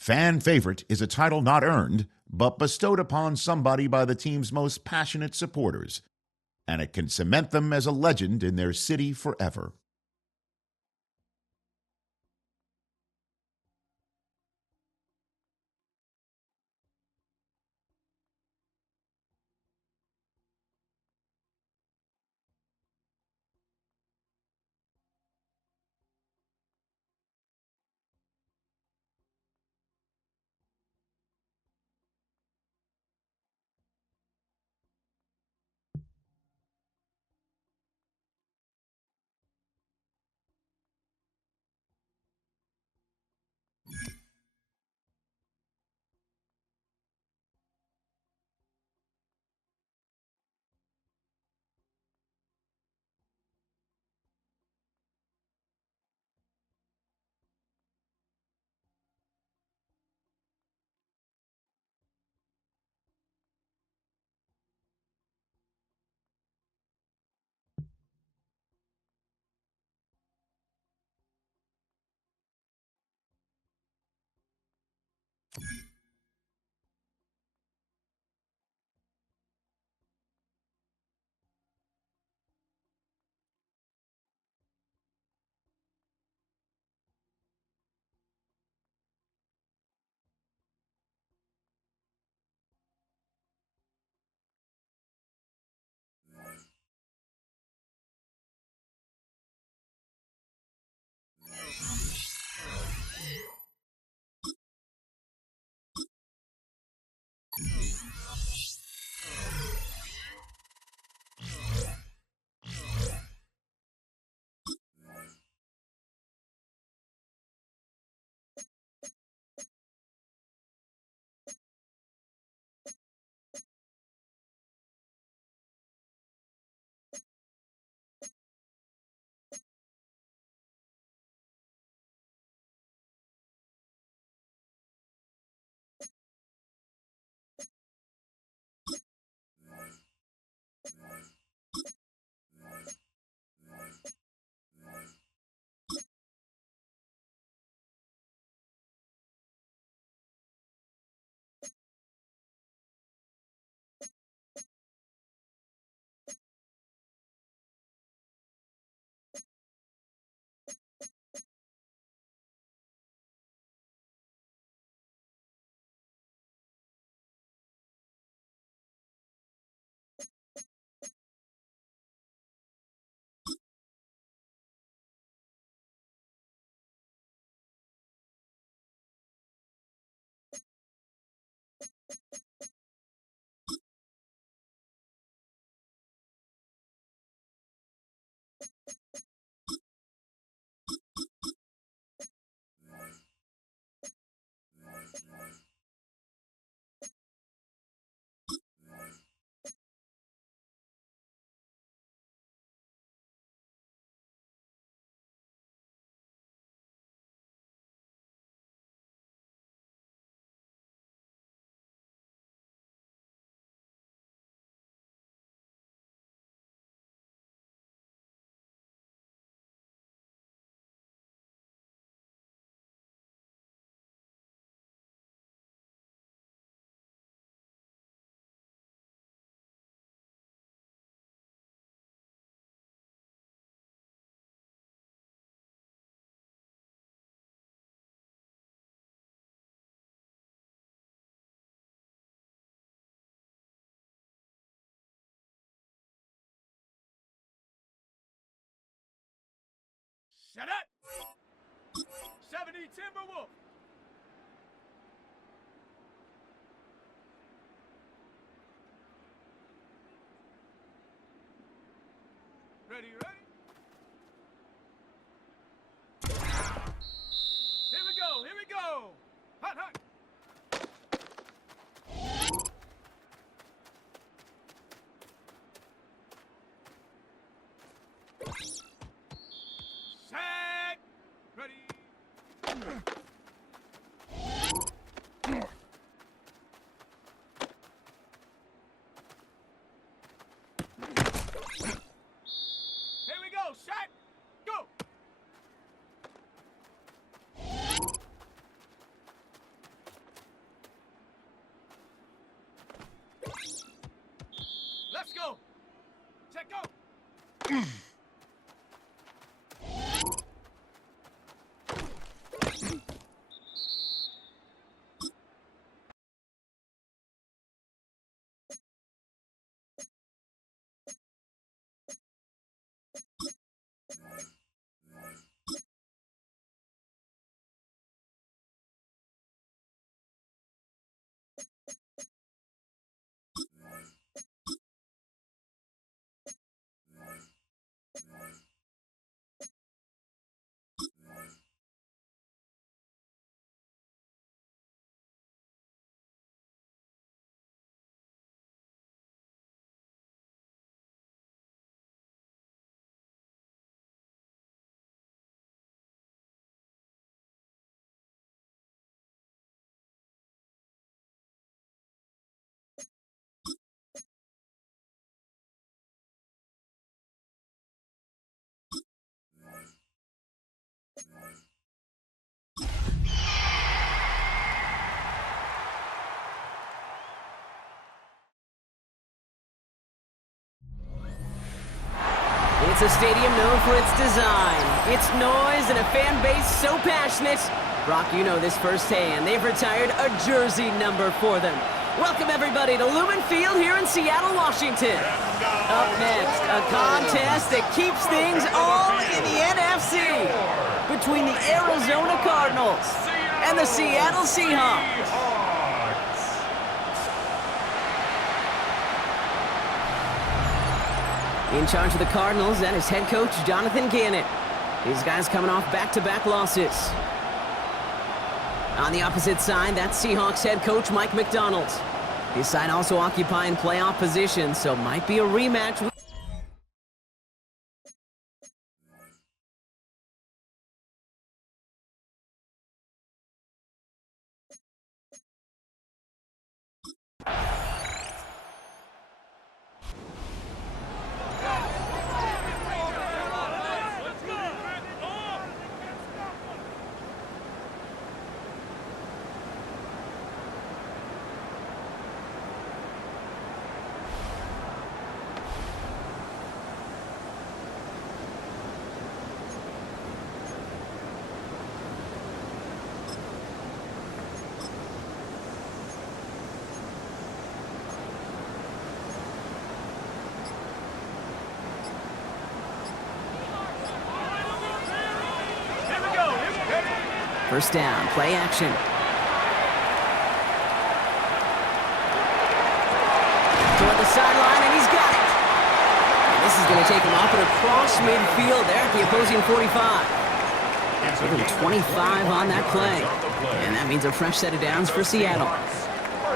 Fan favorite is a title not earned, but bestowed upon somebody by the team's most passionate supporters, and it can cement them as a legend in their city forever. Shut up! 70 Timberwolf! Ready, ready? Here we go, here we go! Hot, hot! Set! Ready? Here It's a stadium known for its design, its noise, and a fan base so passionate. Brock, you know this firsthand. They've retired a jersey number for them. Welcome, everybody, to Lumen Field here in Seattle, Washington. Up next, a contest that keeps things all in the NFC between the Arizona Cardinals and the Seattle Seahawks. In charge of the Cardinals, that is head coach Jonathan Gannon. These guys coming off back-to-back losses. On the opposite side, that's Seahawks head coach Mike McDonald. His side also occupying playoff position, so might be a rematch. First down, play action. Toward the sideline, and he's got it. And this is going to take him off and across midfield there at the opposing 45. Giving 25 on that play. And that means a fresh set of downs for Seattle.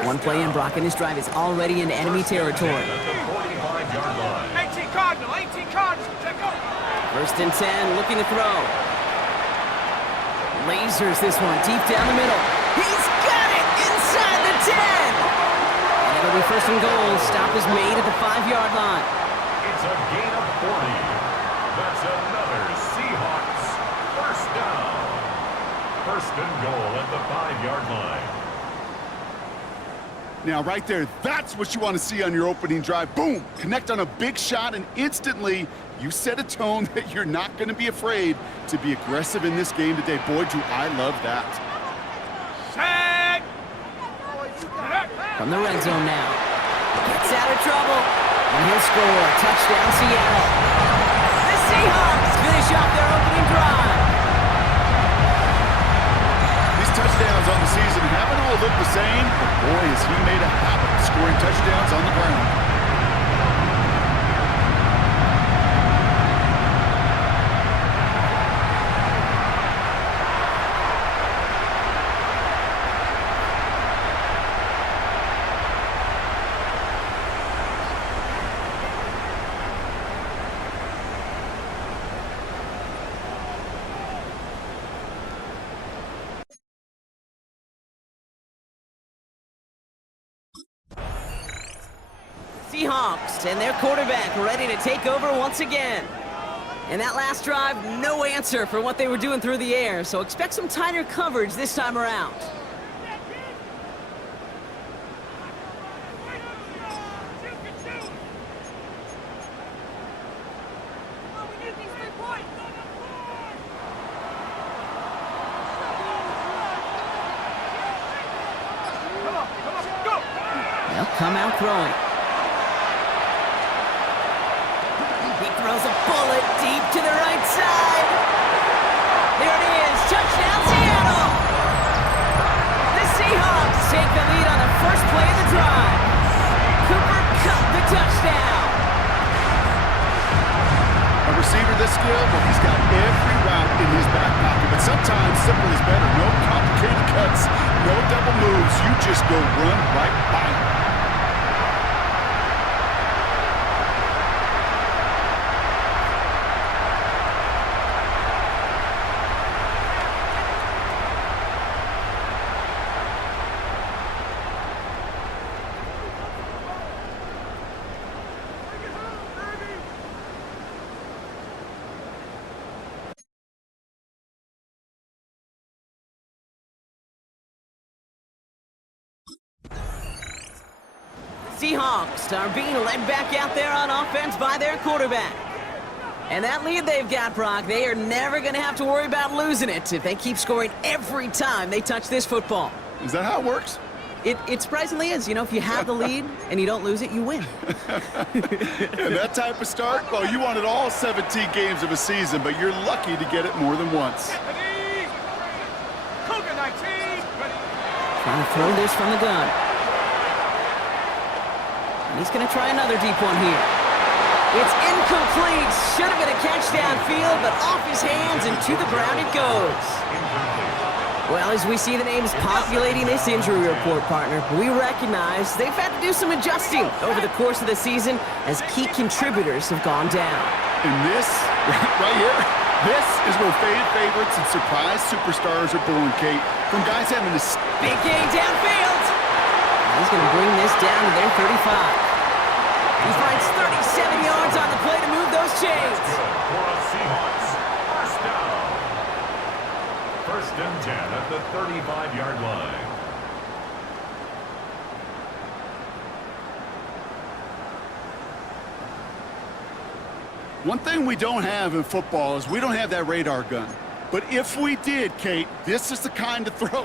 One play in, Brock, and his drive is already in enemy territory. 18 Cardinal, 18 Cardinal, check up. First and 10, looking to throw. Lasers this one deep down the middle. He's got it inside the 10. And it'll be first and goal. Stop is made at the 5-yard line. It's a gain of 40. That's another Seahawks first down. First and goal at the 5-yard line. Now, right there, that's what you want to see on your opening drive. Boom! Connect on a big shot, and instantly you set a tone that you're not going to be afraid to be aggressive in this game today. Boy, do I love that. Set. From the red zone now. Gets out of trouble. And he'll score. Touchdown, Seattle. The Seahawks finish off their opening drive. These touchdowns on the season haven't all looked the same, but boy, has he made a habit of scoring touchdowns on the ground. Seahawks and their quarterback ready to take over once again. And that last drive, no answer for what they were doing through the air, so expect some tighter coverage this time around. They'll come out throwing. Throws a bullet deep to the right side. There it is. Touchdown, Seattle. The Seahawks take the lead on the first play of the drive. Cooper Kupp the touchdown. A receiver this skilled, well, he's got every route in his back pocket, but sometimes simple is better. No complicated cuts, no double moves. You just go run right by him. Seahawks are being led back out there on offense by their quarterback. And that lead they've got, Brock, they are never going to have to worry about losing it if they keep scoring every time they touch this football. Is that how it works? It surprisingly is. You know, if you have the lead and you don't lose it, you win. And that type of start, well, you wanted all 17 games of a season, but you're lucky to get it more than once. Cougar 19. Trying to throw this from the gun. And he's going to try another deep one here. It's incomplete. Should have been a catch downfield, but off his hands and to the ground it goes. Well, as we see the names populating this injury report, partner, we recognize they've had to do some adjusting over the course of the season as key contributors have gone down. And this, right here, this is where faded favorites and surprise superstars are born, Kate. From guys having this big game downfield. He's going to bring this down to their 35. He finds 37 yards on the play to move those chains. For a Seahawks first down. First and 10 at the 35-yard line. One thing we don't have in football is we don't have that radar gun. But if we did, Kate, this is the kind of throw,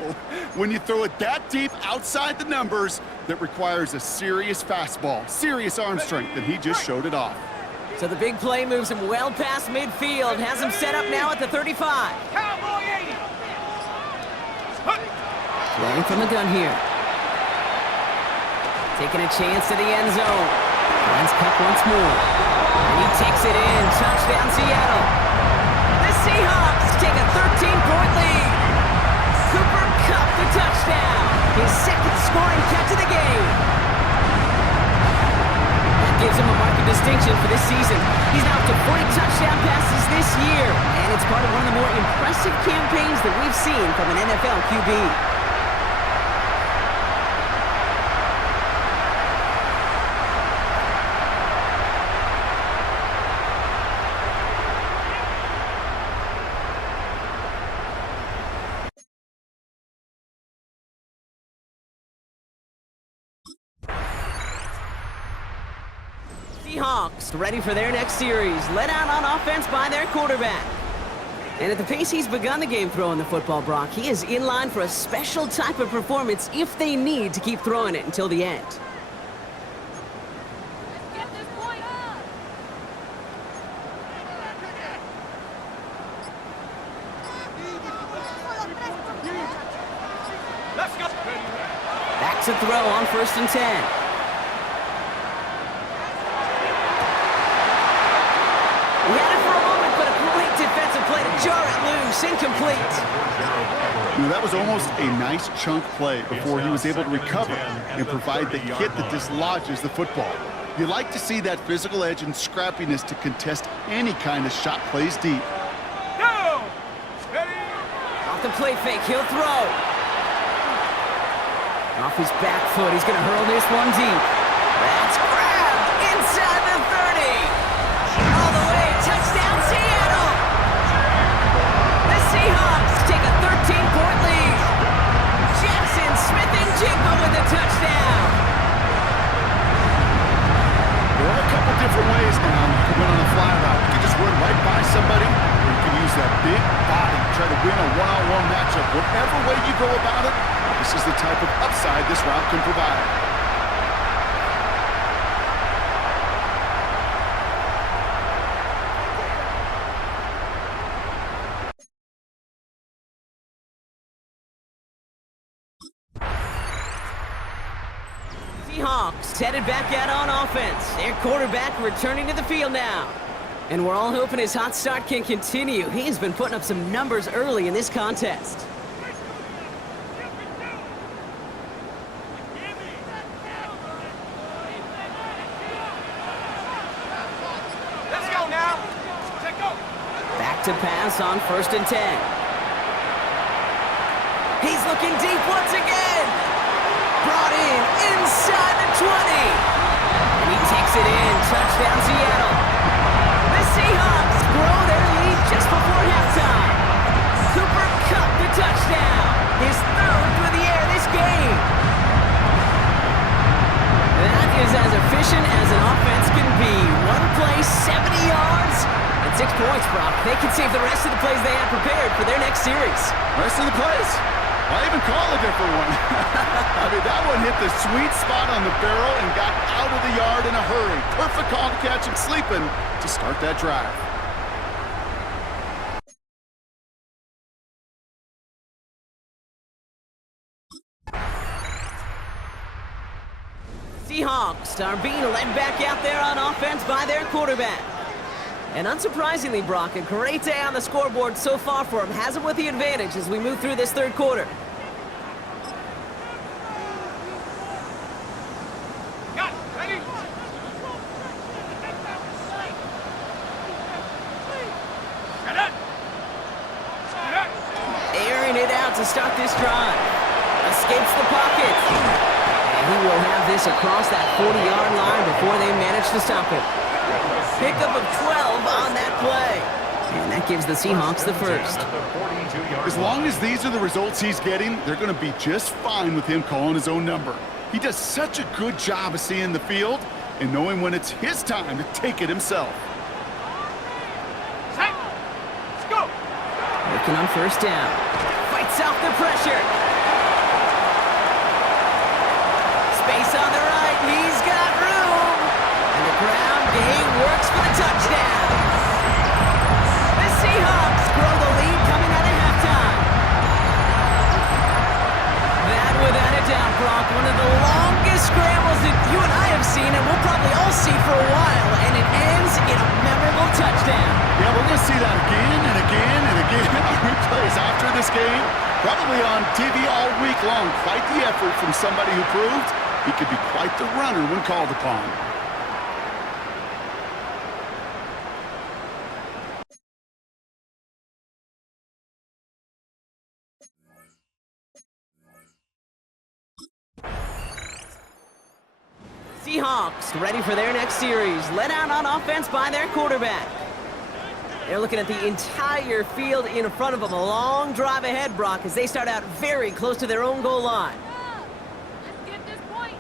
when you throw it that deep outside the numbers, that requires a serious fastball, serious arm strength, and he just showed it off. So the big play moves him well past midfield, has him set up now at the 35. Cowboy 80. Throwing from the gun here. Taking a chance to the end zone. Finds Cup once more. And he takes it in. Touchdown, Seattle. The Seahawks take a 13-point lead. Cooper Kupp the touchdown. His second scoring catch of the game. That gives him a mark of distinction for this season. He's now up to 40 touchdown passes this year. And it's part of one of the more impressive campaigns that we've seen from an NFL QB. Seahawks ready for their next series, led out on offense by their quarterback. And at the pace he's begun the game throwing the football, Brock, he is in line for a special type of performance if they need to keep throwing it until the end. Let's go. Back to throw on 1st and 10. He had it for a moment, but a great defensive play to jar it loose, incomplete. You know, that was almost a nice chunk play before he was able to recover and provide the hit that dislodges the football. You like to see that physical edge and scrappiness to contest any kind of shot plays deep. Go. Ready. Off the play fake, he'll throw. Off his back foot, he's going to hurl this one deep. That's grabbed inside the 30. All the way, touchdown Seattle! The Seahawks take a 13-point lead. Jackson Smith-Njigba with the touchdown. There are a couple different ways now to win on a fly route. You can just run right by somebody, or you can use that big body to try to win a one-on-one matchup. Whatever way you go about it, this is the type of upside this route can provide. Seahawks headed back out on offense. Their quarterback returning to the field now. And we're all hoping his hot start can continue. He's been putting up some numbers early in this contest. Let's go now. Check go. Back to pass on 1st and 10. He's looking deep once again. Brought in inside the 20. And he takes it in. Touchdown Seattle. The Seahawks grow their lead just before halftime. Cooper Kupp the touchdown. His third through the air this game. That is as efficient as an offense can be. One play, 70 yards, and 6 points, Brock. They can save the rest of the plays they had prepared for their next series. Rest of the plays? I even call a different one. I mean, that one hit the sweet spot on the barrel and got out of the yard in a hurry. Perfect call to catch him sleeping to start that drive. Seahawks are being led back out there on offense by their quarterback. And unsurprisingly, Brock, a great day on the scoreboard so far for him. Has him with the advantage as we move through this third quarter. Got it. Ready? Set it. Set it. Airing it out to start this drive. Escapes the pocket. And he will have this across that 40-yard line before they manage to stop it. Pickup of 12 on that play. And that gives the Seahawks the first. As long as these are the results he's getting, they're going to be just fine with him calling his own number. He does such a good job of seeing the field and knowing when it's his time to take it himself. Set. Let's go. Working on first down. Fights off the pressure. Space on the right. He's got room. And the ground game works for the touchdown. The Seahawks grow the lead coming out of halftime. That, without a doubt, Brock, one of the longest scrambles that you and I have seen, and we'll probably all see for a while, and it ends in a memorable touchdown. Yeah, we're going to see that again and again and again on replays after this game. Probably on TV all week long. Quite the effort from somebody who proved he could be quite the runner when called upon. Seahawks ready for their next series, led out on offense by their quarterback. They're looking at the entire field in front of them. A long drive ahead, Brock, as they start out very close to their own goal line. Let's get this point.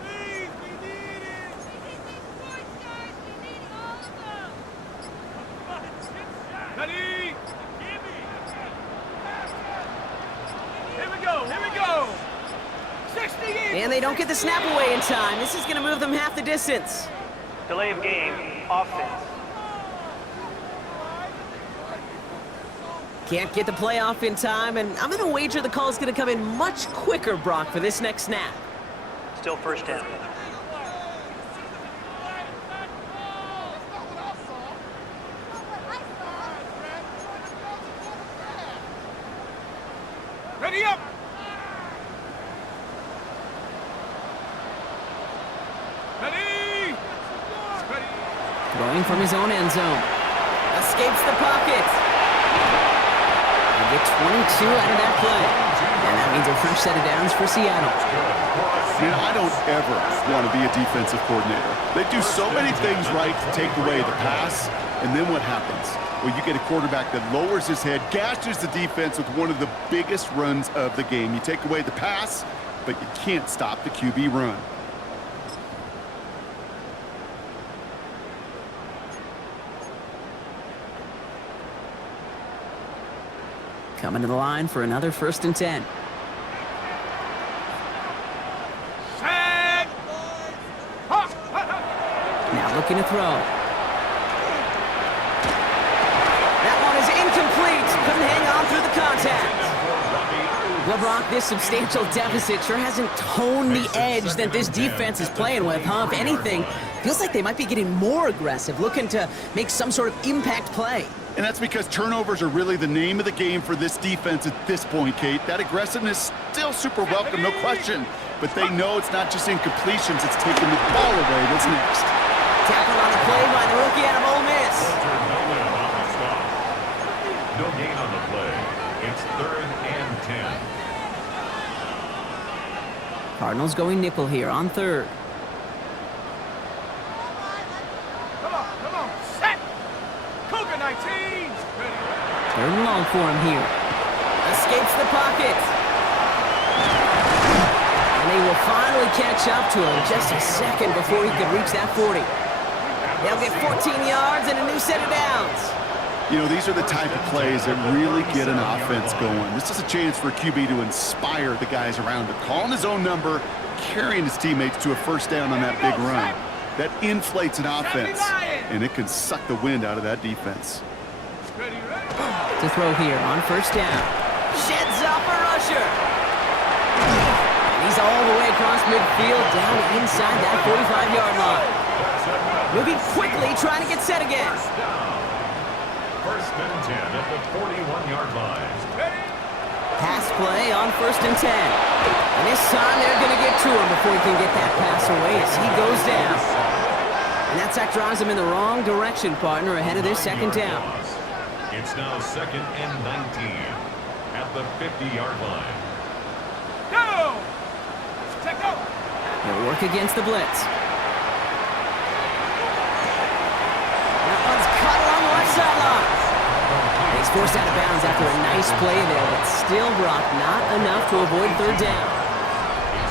Please, we need it. We need these points, guys. We need all of them. Ready? Here we go. Here we go. 60 And they don't get the snap away in time. This is going to move them half the distance. Delay of game, offense. Can't get the play off in time, and I'm going to wager the call is going to come in much quicker, Brock, for this next snap. Still first down. Ready up. Ready. Ready. Throwing from his own end zone. Escapes the pocket. They get 22 out of that play. And that means a fresh set of downs for Seattle. Man, I don't ever want to be a defensive coordinator. They do so many things right to take away the pass, and then what happens? Well, you get a quarterback that lowers his head, gashes the defense with one of the biggest runs of the game. You take away the pass, but you can't stop the QB run. Coming to the line for another 1st and 10. Set. Now looking to throw. That one is incomplete. Couldn't hang on through the contact. Well, Brock, this substantial deficit sure hasn't toned the edge that this defense is playing with, huh? If anything, feels like they might be getting more aggressive, looking to make some sort of impact play. And that's because turnovers are really the name of the game for this defense at this point, Kate. That aggressiveness still super welcome, no question. But they know it's not just incompletions, it's taking the ball away. What's next? Tackle on the play by the rookie out of Ole Miss. No gain on the play. It's 3rd and 10. Cardinals going nickel here on 3rd. Come on. Set. Cougar 19. Ready. 3rd and long for him here. Escapes the pocket. And they will finally catch up to him just a second before he could reach that 40. They'll get 14 yards and a new set of downs. You know, these are the type of plays that really get an offense going. This is a chance for a QB to inspire the guys around him. Calling his own number, carrying his teammates to a first down on that big run. That inflates an offense, and it can suck the wind out of that defense. To throw here on first down. Sheds off a rusher. And he's all the way across midfield, down inside that 45-yard line. Moving quickly, trying to get set again. First and 10 at the 41-yard line. Pass play on first and 10. And this time they're going to get to him before he can get that pass away as he goes down. And that sack drives him in the wrong direction, partner, ahead of their second down. It's now second and 19 at the 50-yard line. Go! Check out! He'll work against the blitz. That one's caught along the left sideline. He's forced out of bounds after a nice play there, but still, Brock, not enough to avoid third down.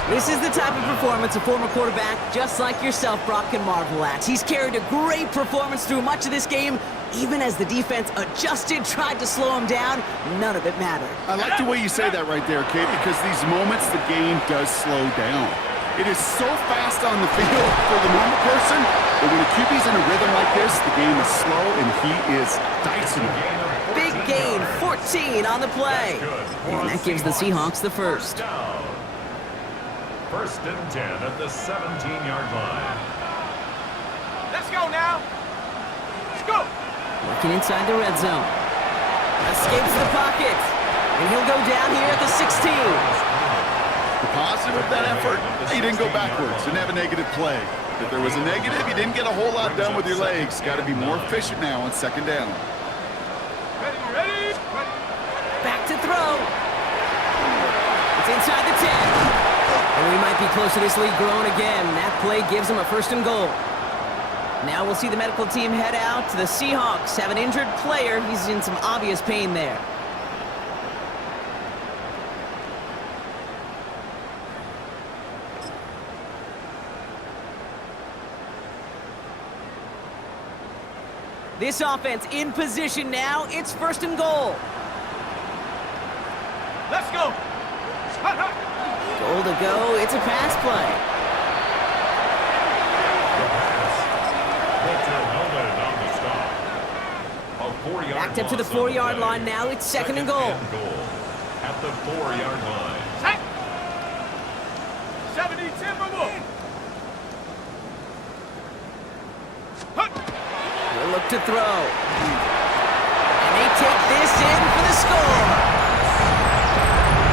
This is the type of performance a former quarterback, just like yourself, Brock, can marvel at. He's carried a great performance through much of this game. Even as the defense adjusted, tried to slow him down, none of it mattered. I like the way you say that right there, Kate, because these moments the game does slow down. It is so fast on the field for the normal person, but when a QB's in a rhythm like this, the game is slow and he is dicing it. Big gain, 14 on the play. And that gives the Seahawks the first. First and 10 at the 17-yard line. Let's go now! Let's go! Working inside the red zone. Escapes the pocket. And he'll go down here at the 16. The positive of that effort, he didn't go backwards, didn't have a negative play. If there was a negative, you didn't get a whole lot done with your legs. Got to be more efficient now on second down. Ready? Back to throw. It's inside the 10. And we might be close to this lead growing again. That play gives him a first and goal. Now we'll see the medical team head out to the Seahawks. Have an injured player. He's in some obvious pain there. This offense in position now. It's first and goal. Let's go! Hot, hot. Goal to go. It's a pass play. Backed up to the 4-yard line now. It's second and goal. At the 4-yard line. Set! 70 Timberwolves! We'll look to throw. And they take this in for the score.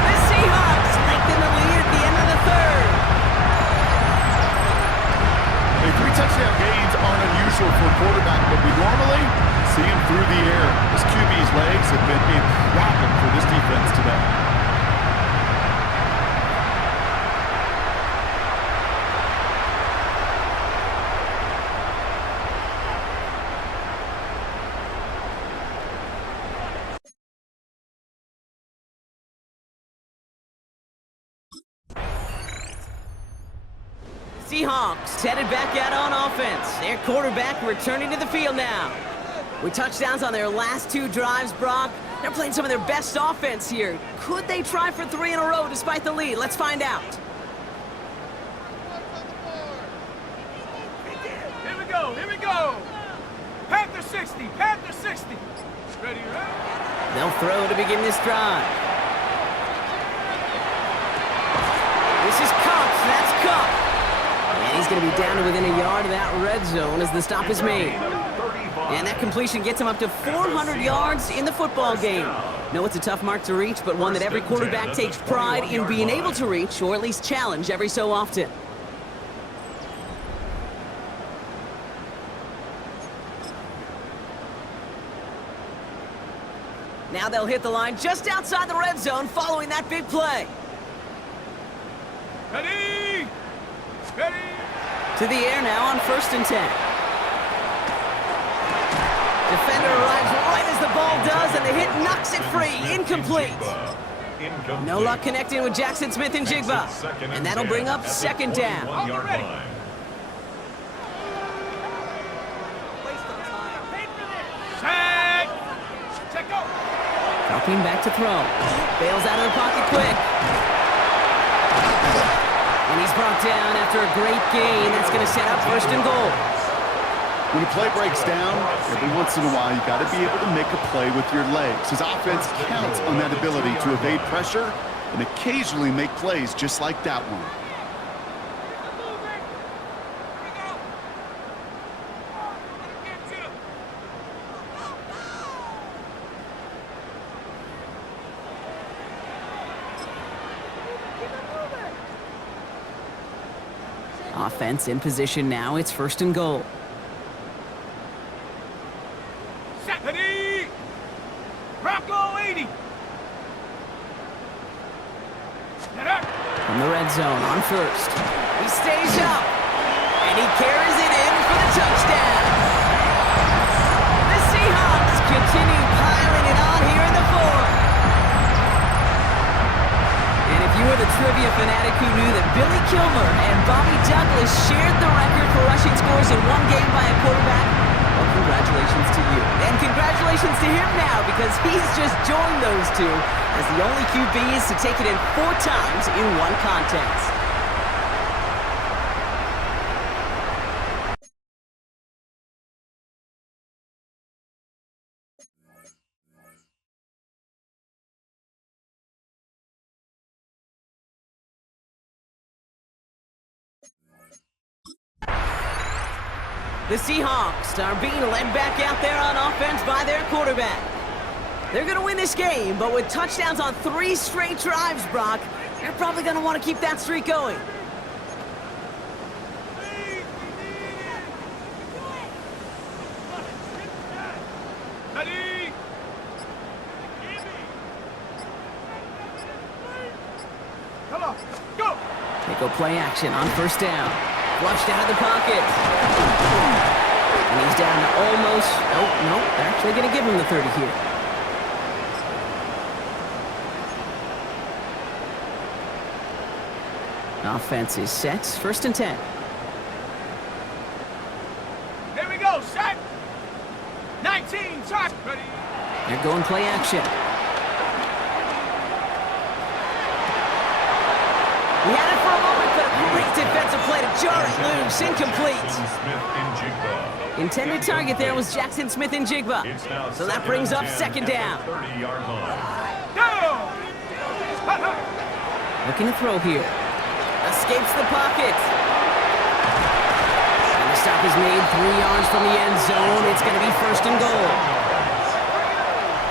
The Seahawks lengthen the lead at the end of the third. Hey, 3 touchdown gains aren't unusual for a quarterback, but we normally see him through the air. This QB's legs have been a problem for this defense today. Seahawks headed back out on offense. Their quarterback returning to the field now. With touchdowns on their last 2 drives, Brock, they're playing some of their best offense here. Could they try for 3 in a row despite the lead? Let's find out. Here we go, here we go! Panther 60, Panther 60! Ready? They'll throw to begin this drive. This is Cup, that's Cup. And he's going to be down to within a yard of that red zone as the stop is made. And that completion gets him up to 400 yards in the football game. No, it's a tough mark to reach, but one that every quarterback takes pride in being able to reach, or at least challenge every so often. Now they'll hit the line just outside the red zone following that big play. Ready? Ready? To the air now on first and 10. Defender arrives right as the ball does, and the hit knocks it free. Incomplete. No luck connecting with Jackson Smith and Jigba. And that'll bring up second down. Looking back to throw. Bails out of the pocket quick. And he's brought down after a great gain. That's going to set up first and goal. When a play breaks down, every once in a while, you got to be able to make a play with your legs. His offense counts on that ability to evade pressure and occasionally make plays just like that one. Offense in position now. It's first and goal. Ready? Bronco 80. From the red zone on first. He stays up. And he carries it in for the touchdown. The Seahawks continue piling it on here in the fourth. And if you were the trivia fanatic who knew that Billy Kilmer and Bobby Douglas shared the record for rushing scores in one game by a quarterback, well, congratulations to you. And congratulations to him now, because he's just joined those two as the only QBs to take it in 4 times in one contest. The Seahawks are being led back out there on offense by their quarterback. They're going to win this game, but with touchdowns on 3 straight drives, Brock, they're probably going to want to keep that streak going. Ready? Come on, go! They go play action on first down. Flushed out of the pocket. And he's down to almost... Oh, no, they're actually going to give him the 30 here. Offense is set. First and 10. Here we go, set! 19, shot! Ready? They're going play action. We had it for a moment, but a great defensive play to jar it loose. Incomplete. Intended target there was Jackson Smith-Njigba. So that brings up second down. 30-yard line. Go! Looking to throw here. Escapes the pocket. And the stop is made 3 yards from the end zone. It's going to be first and goal.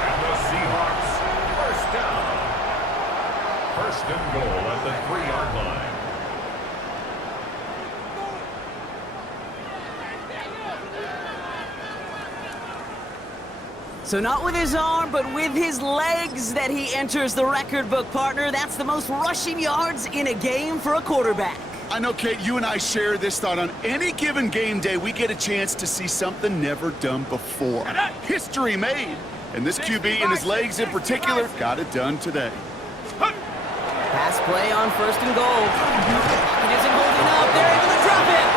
And the Seahawks, first down. First and goal at the 3-yard line. So not with his arm, but with his legs that he enters the record book, partner. That's the most rushing yards in a game for a quarterback. I know, Kate, you and I share this thought. On any given game day, we get a chance to see something never done before. History made. And this QB and his legs in particular got it done today. Pass play on first and goal. It isn't holding up. They're able to drop it.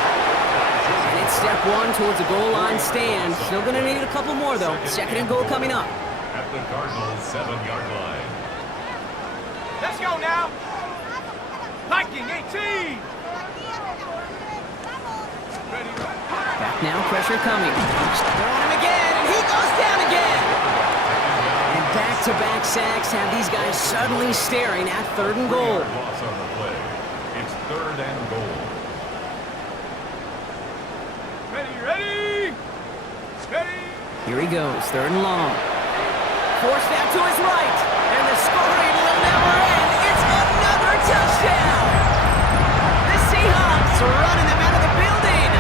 And it's step 1 towards a goal line stand. Still going to need a couple more, though. Second and goal coming up. At the Cardinals' 7-yard line. Let's go now! Viking 18! Ready? Back now, pressure coming. Throwing him again, and he goes down again. And back-to-back sacks have these guys suddenly staring at third and goal. Loss on the play. It's third and goal. Ready? Ready? Here he goes, third and long. Forced out to his right, and the scoring will never end. It's another touchdown! The Seahawks are running them out of the building.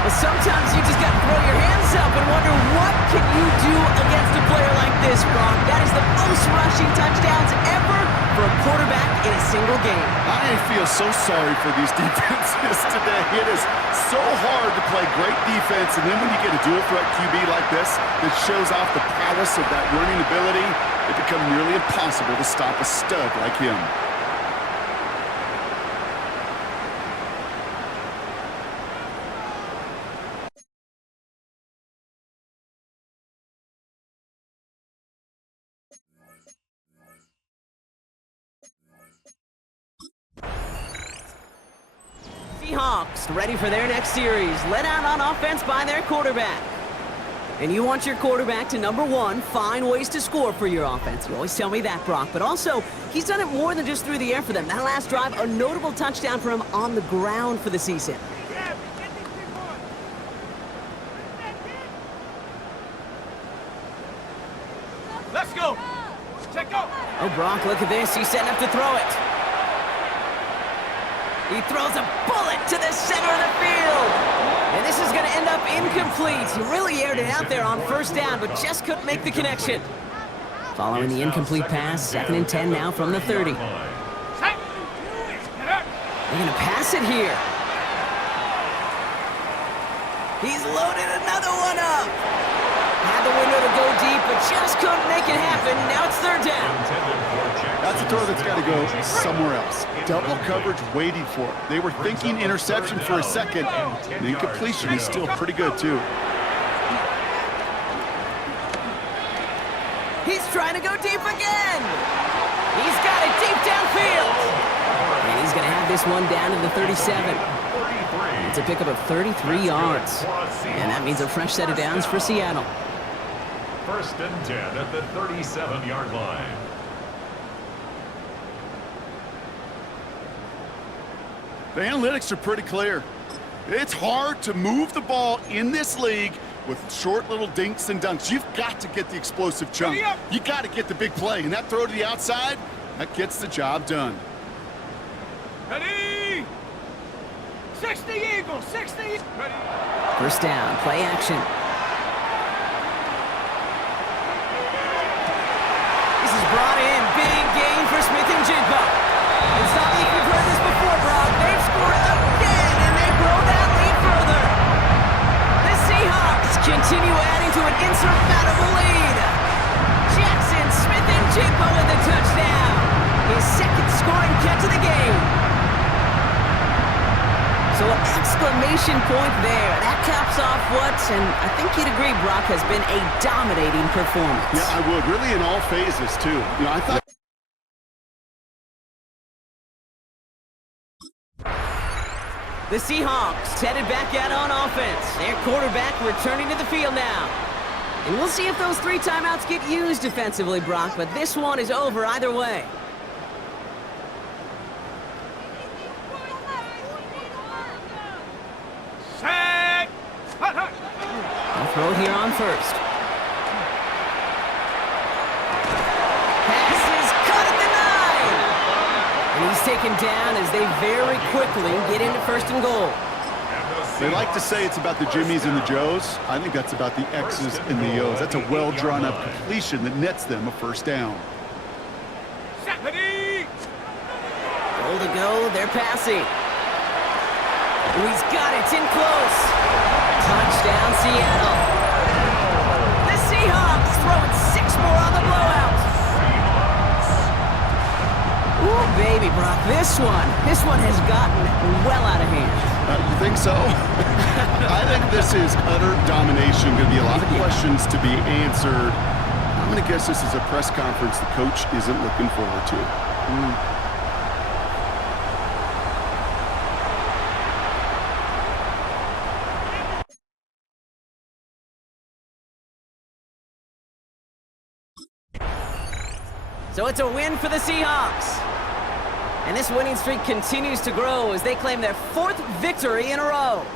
But sometimes you just got to throw your hands up and wonder, what can you do against a player like this, Brock? That is the most rushing touchdowns ever for a quarterback in a single game. I feel so sorry for these defenses today. It is so hard to play great defense, and then when you get a dual threat QB like this that shows off the prowess of that running ability, it becomes nearly impossible to stop a stud like him. Seahawks ready for their next series, led out on offense by their quarterback. And you want your quarterback to, number one, find ways to score for your offense. You always tell me that, Brock. But also, he's done it more than just through the air for them. That last drive, a notable touchdown for him on the ground for the season. Let's go. Check go. Oh, Brock, look at this. He's setting up to throw it. He throws a bullet to the center of the field. And this is going to end up incomplete. He really aired it out there on first down, but just couldn't make the connection. Following the incomplete pass, 2nd and 10 now from the 30. They're going to pass it here. He's loaded another one up. Had the window to go deep, but just couldn't make it happen. Now it's 3rd down. That's a throw that's got to go somewhere else. Double coverage waiting for it. They were thinking interception for a second. The incompletion is still pretty good, too. He's trying to go deep again. He's got it deep downfield. And he's going to have this one down to the 37. It's a pickup of 33 yards. And that means a fresh set of downs for Seattle. 1st and 10 at the 37-yard line. The analytics are pretty clear. It's hard to move the ball in this league with short little dinks and dunks. You've got to get the explosive chunk. You got to get the big play. And that throw to the outside, that gets the job done. Ready. 60 Eagles. 60. Ready. 1st down, play action. This is brought in. Big gain for Smith and Jigba. It's not like we've heard this before, Brock. They've scored again, and they grow that lead further. The Seahawks continue adding to an insurmountable lead. Jackson Smith and Jigba with a touchdown. His 2nd scoring catch of the game. So an exclamation point there. That caps off what, and I think you'd agree, Brock, has been a dominating performance. Yeah, I would. Really in all phases, too. You know, I thought... The Seahawks headed back out on offense. Their quarterback returning to the field now. And we'll see if those 3 timeouts get used defensively, Brock, but this one is over either way. Set. I'll throw here on 1st. Pass is cut at the 9. And he's taken down as they very quickly get into 1st and goal. They like to say it's about the Jimmies and the Joes. I think that's about the X's and the O's. That's a well-drawn-up completion that nets them a 1st down. Set. Ready. Goal to go, they're passing. Oh, he's got it, it's in close. Touchdown, Seattle. The Seahawks throwing 6 more on the blowout. Ooh, baby, Brock, this one has gotten well out of hand. You think so? I think this is utter domination. Going to be a lot of questions to be answered. I'm going to guess this is a press conference the coach isn't looking forward to. So it's a win for the Seahawks. And this winning streak continues to grow as they claim their 4th victory in a row.